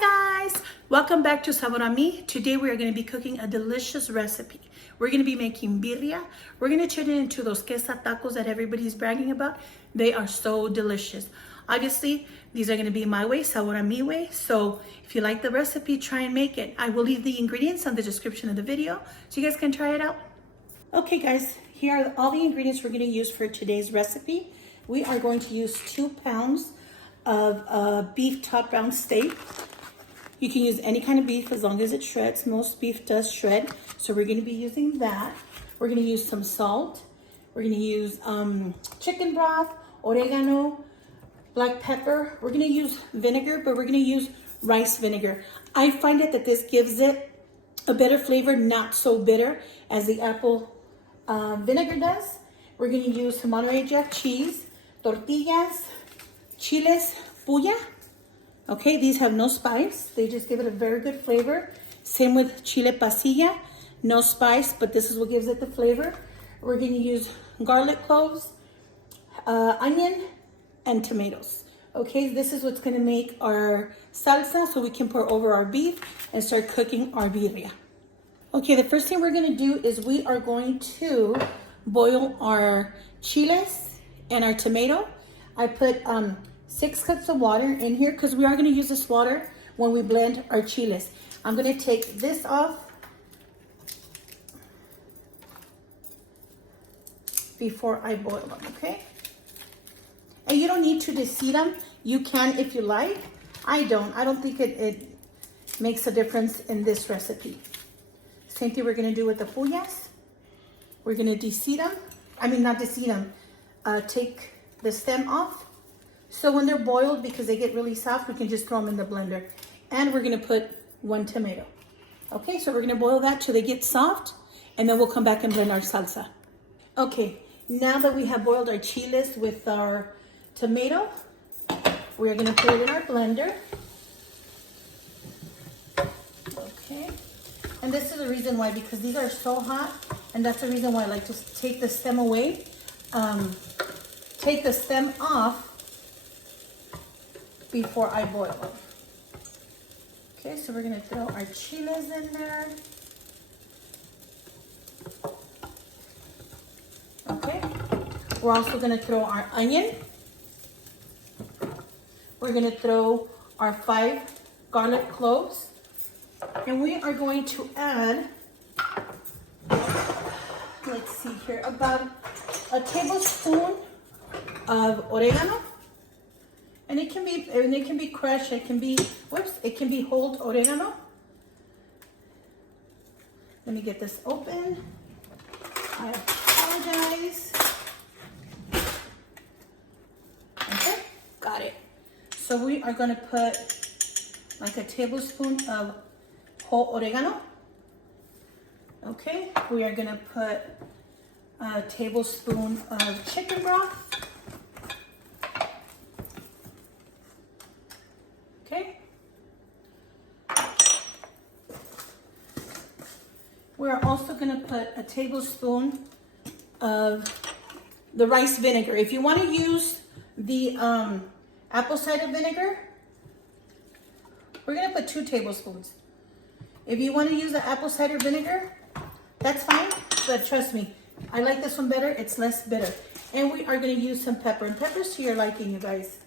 Hi guys, welcome back to Sabor a Mi. Today we are going to be cooking a delicious recipe. We're going to be making birria. We're going to turn it into those queso tacos that everybody's bragging about. They are so delicious. Obviously, these are going to be my way, Sabor a Mi way. So if you like the recipe, try and make it. I will leave the ingredients on the description of the video so you guys can try it out. Okay guys, here are all the ingredients we're going to use for today's recipe. We are going to use 2 pounds of beef top round steak. You can use any kind of beef as long as it shreds. Most beef does shred, so we're going to be using that. We're going to use some salt. We're going to use chicken broth, oregano, black pepper. We're going to use vinegar, but we're going to use rice vinegar. I find that this gives it a better flavor, not so bitter as the apple vinegar does. We're going to use some Monterey Jack cheese, tortillas, chiles, puya. Okay, these have no spice. They just give it a very good flavor. Same with chile pasilla, no spice, but this is what gives it the flavor. We're going to use garlic cloves, onion, and tomatoes. Okay, this is what's going to make our salsa so we can pour over our beef and start cooking our birria. Okay, the first thing we're going to do is we are going to boil our chiles and our tomato. I put 6 cups of water in here because we are going to use this water when we blend our chiles. I'm going to take this off before I boil them, okay? And you don't need to deseed them. You can if you like. I don't think it makes a difference in this recipe. Same thing we're going to do with the puyas. We're going to deseed them. I mean, not deseed them. Take the stem off. So when they're boiled, because they get really soft, we can just throw them in the blender. And we're going to put 1 tomato. Okay, so we're going to boil that till they get soft, and then we'll come back and blend our salsa. Okay, now that we have boiled our chiles with our tomato, we're going to put it in our blender. Okay, and this is the reason why, because these are so hot, and that's the reason why I like to take the stem away. Take the stem off before I boil them. Okay, so we're gonna throw our chiles in there. Okay, we're also gonna throw our onion. We're gonna throw our 5 garlic cloves. And we are going to add, let's see here, about a tablespoon of oregano. And it can be crushed, it can be whole oregano. Let me get this open. I apologize. Okay, got it. So we are gonna put like a tablespoon of whole oregano. Okay, we are gonna put a tablespoon of chicken broth. We're also going to put a tablespoon of the rice vinegar. If you want to use the apple cider vinegar, we're going to put 2 tablespoons. If you want to use the apple cider vinegar, that's fine, but trust me, I like this one better. It's less bitter. And we are going to use some pepper, and pepper's to your liking, you guys.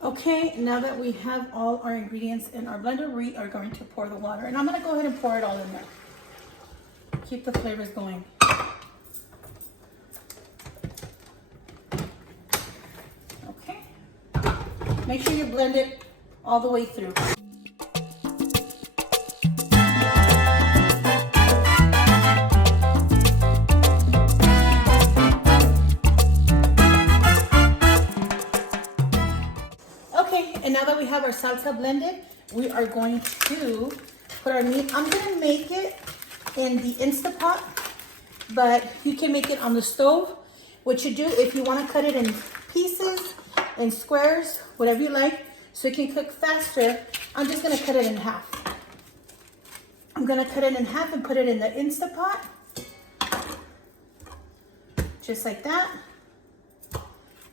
Okay, now that we have all our ingredients in our blender, we are going to pour the water. And I'm going to go ahead and pour it all in there. Keep the flavors going. Okay. Make sure you blend it all the way through. And now that we have our salsa blended, we are going to put our meat. I'm going to make it in the Instant Pot, but you can make it on the stove. What you do, if you want to cut it in pieces, in squares, whatever you like, so it can cook faster, I'm just gonna cut it in half. I'm gonna cut it in half and put it in the Instapot. Just like that.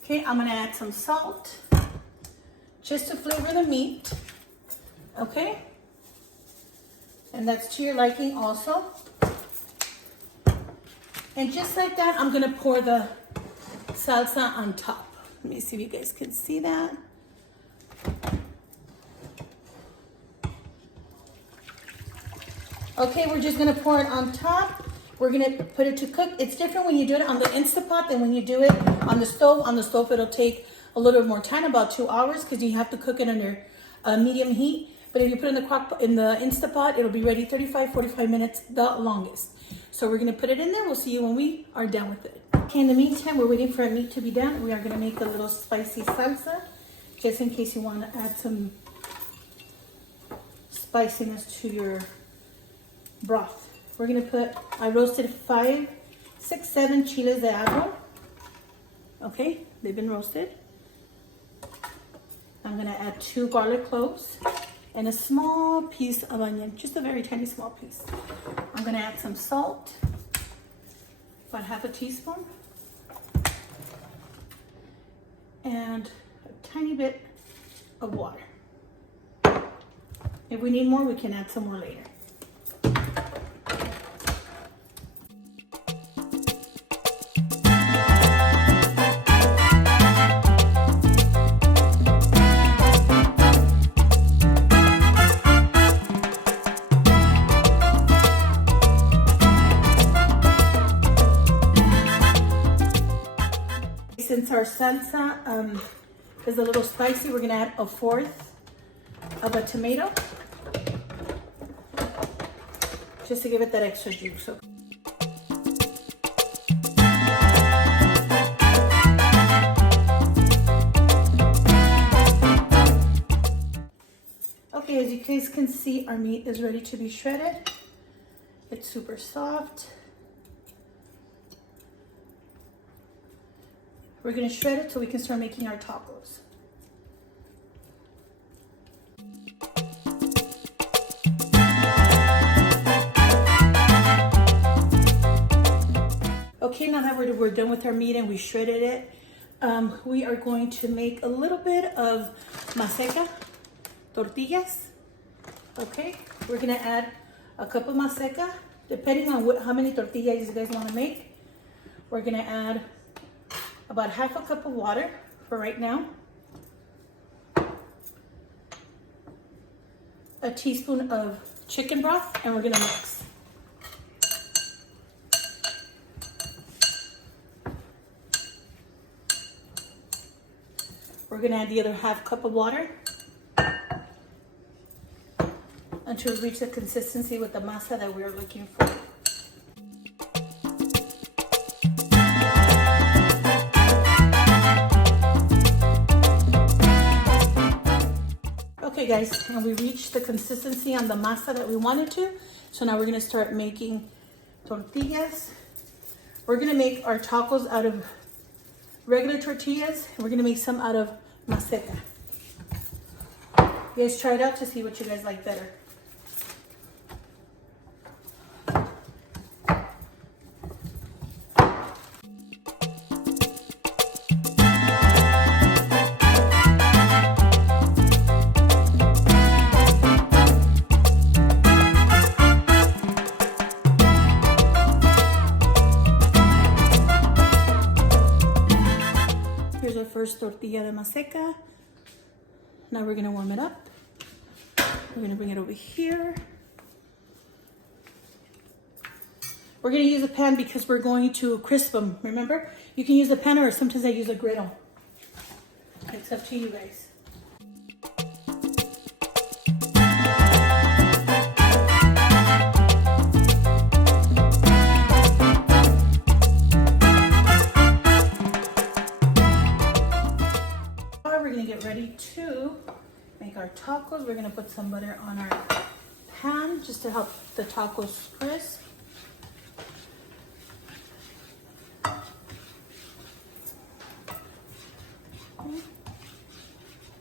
Okay, I'm gonna add some salt just to flavor the meat. Okay, and that's to your liking also. And just like that, I'm gonna pour the salsa on top. Let me see if you guys can see that. Okay, we're just gonna pour it on top. We're gonna put it to cook. It's different when you do it on the Instapot than when you do it on the stove. On the stove, it'll take a little bit more time, about 2 hours, because you have to cook it under medium heat. But if you put it in the Instapot, it'll be ready 35, 45 minutes, the longest. So we're gonna put it in there. We'll see you when we are done with it. Okay, in the meantime, we're waiting for our meat to be done. We are gonna make a little spicy salsa, just in case you wanna add some spiciness to your broth. We're gonna put, I roasted 5, 6, 7 chiles de arbol. Okay, they've been roasted. I'm gonna add 2 garlic cloves and a small piece of onion, just a very tiny small piece. I'm gonna add some salt, about half a teaspoon, and a tiny bit of water. If we need more, we can add some more later. Since our salsa is a little spicy, we're gonna add 1/4 of a tomato, just to give it that extra juice. Okay, as you guys can see, our meat is ready to be shredded. It's super soft. We're gonna shred it so we can start making our tacos. Okay, now that we're done with our meat and we shredded it, we are going to make a little bit of Maseca tortillas. Okay, we're gonna add a cup of Maseca, depending on how many tortillas you guys wanna make. We're gonna add about half a cup of water for right now, a teaspoon of chicken broth, and we're gonna mix. We're gonna add the other half cup of water until we reach the consistency with the masa that we're looking for. Okay guys, and we reached the consistency on the masa that we wanted to. So now we're gonna start making tortillas. We're gonna make our tacos out of regular tortillas, and we're gonna make some out of Maseca. You guys try it out to see what you guys like better. Here's our first tortilla de Maseca. Now we're gonna warm it up. We're gonna bring it over here. We're gonna use a pan because we're going to crisp them, remember? You can use a pan or sometimes I use a griddle. It's up to you guys. We're gonna get ready to make our tacos. We're gonna put some butter on our pan just to help the tacos crisp.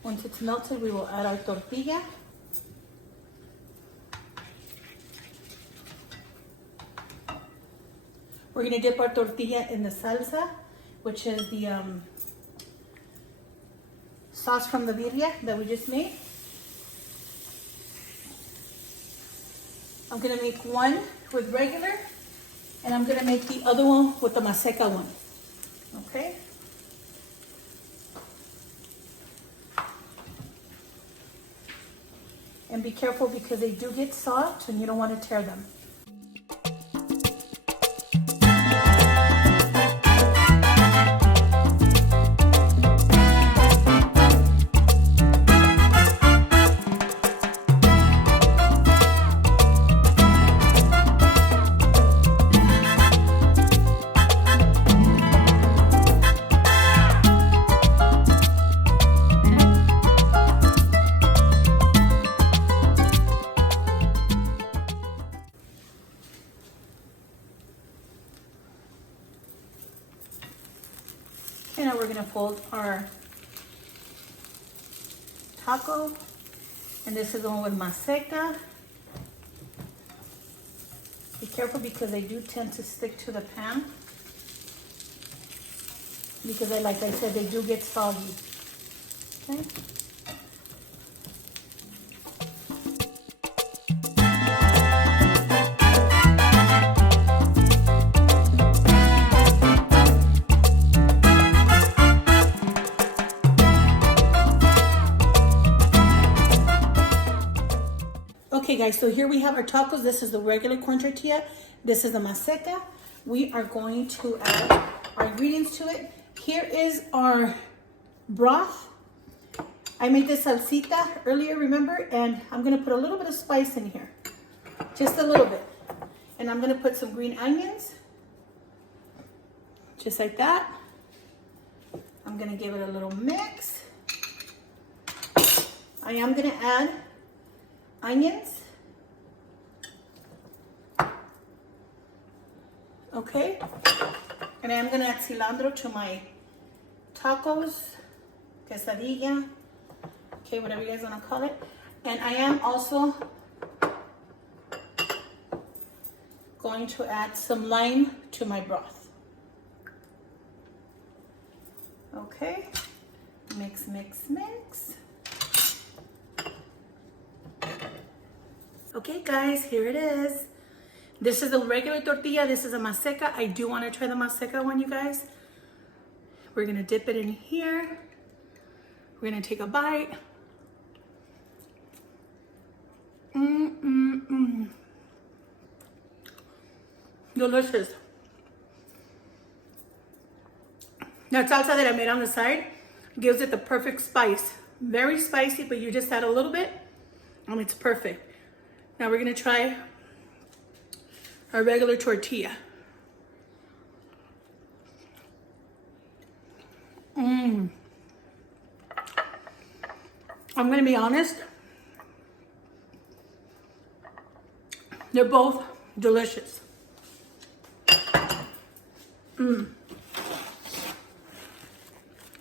Once Once it's melted, we will add our tortilla. We're gonna dip our tortilla in the salsa, which is the sauce from the birria that we just made. I'm gonna make one with regular, and I'm gonna make the other one with the Maseca one, okay? And be careful because they do get soft and you don't want to tear them. And now we're gonna fold our taco, and this is the one with Maseca. Be careful because they do tend to stick to the pan, because like I said, they do get soggy. Okay. Okay guys, so here we have our tacos. This is the regular corn tortilla. This is the Maseca. We are going to add our ingredients to it. Here is our broth. I made this salsita earlier, remember? And I'm gonna put a little bit of spice in here. Just a little bit. And I'm gonna put some green onions. Just like that. I'm gonna give it a little mix. I am gonna add onions. Okay, and I'm gonna add cilantro to my tacos, quesadilla, okay, whatever you guys wanna call it. And I am also going to add some lime to my broth. Okay, mix, mix, mix. Okay guys, here it is. This is the regular tortilla. This is a Maseca. I do want to try the Maseca one, you guys. We're going to dip it in here. We're going to take a bite. Delicious. That salsa that I made on the side gives it the perfect spice. Very spicy, but you just add a little bit and it's perfect. Now we're going to try our regular tortilla. I'm gonna be honest, they're both delicious.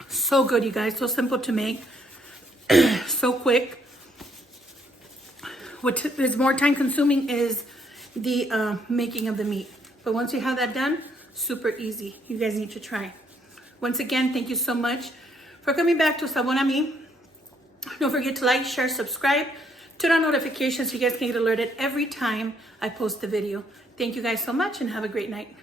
So good, you guys, so simple to make, so quick. What is more time consuming is the making of the meat, but once you have that done, super easy. You guys need to try. Once again, thank you so much for coming back to Sabor a Mi. Don't forget to like, share, subscribe, turn on notifications so you guys can get alerted every time I post a video. Thank you guys so much and have a great night.